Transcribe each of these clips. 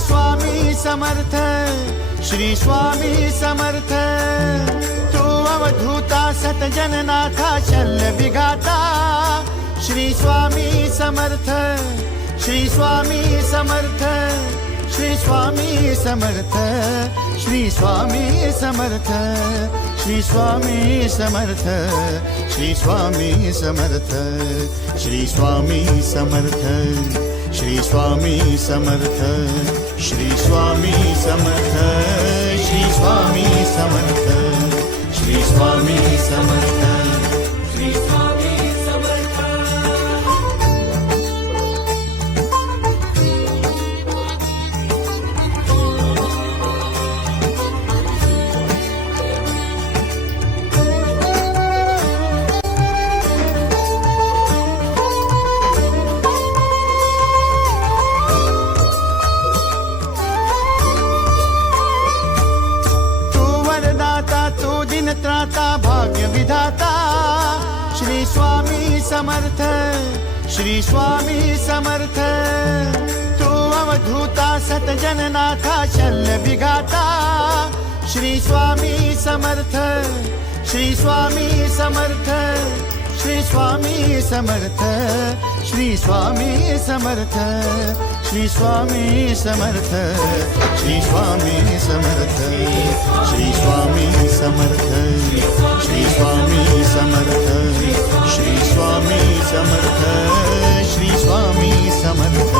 Swami Samarth, Shri Swami Samarth. Tu अवधूता सतजननाथा Shalya विघाता, Shri Swami Samarth, Shri Swami Samarth, Shri Swami Samarth, Shri Swami Samarth, Shri Swami Samarth, Shri Swami Samarth, Shri Swami Samarth, Shri Swami Samarth, Shri Swami Samarth, Shri Swami Samarth, Shri Swami Samarth, Shri Swami Samarth. त्राता Bhagya Vidhata, Shri Swami Samarth, Shri Swami Samarth. Tu अवधूता सतजननाथा Shalya विघाता, Shri Swami Samarth, Shri Swami Samarth, Shri Swami Samarth, Shri Swami Samarth, Shri Swami Samarth, Shri Swami Samarth, Shri Swami Samarth, Shri Swami Samarth, Shri Swami Samarth, Shri Swami Samarth,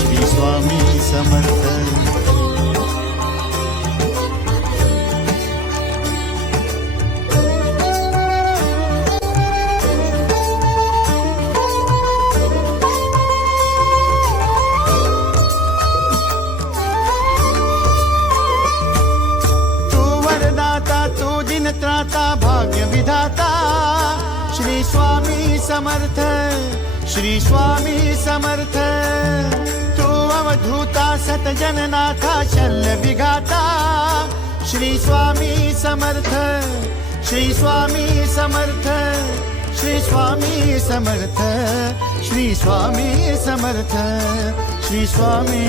Shri Swami Samarth. त्राता Bhagya Vidhata, Shri Swami Samarth, Shri Swami Samarth. Tu अवधूता सतजननाथा Shalya विघाता, Shri Swami Samarth, Shri Swami Samarth, Shri Swami Samarth, Shri Swami Samarth, Shri Swami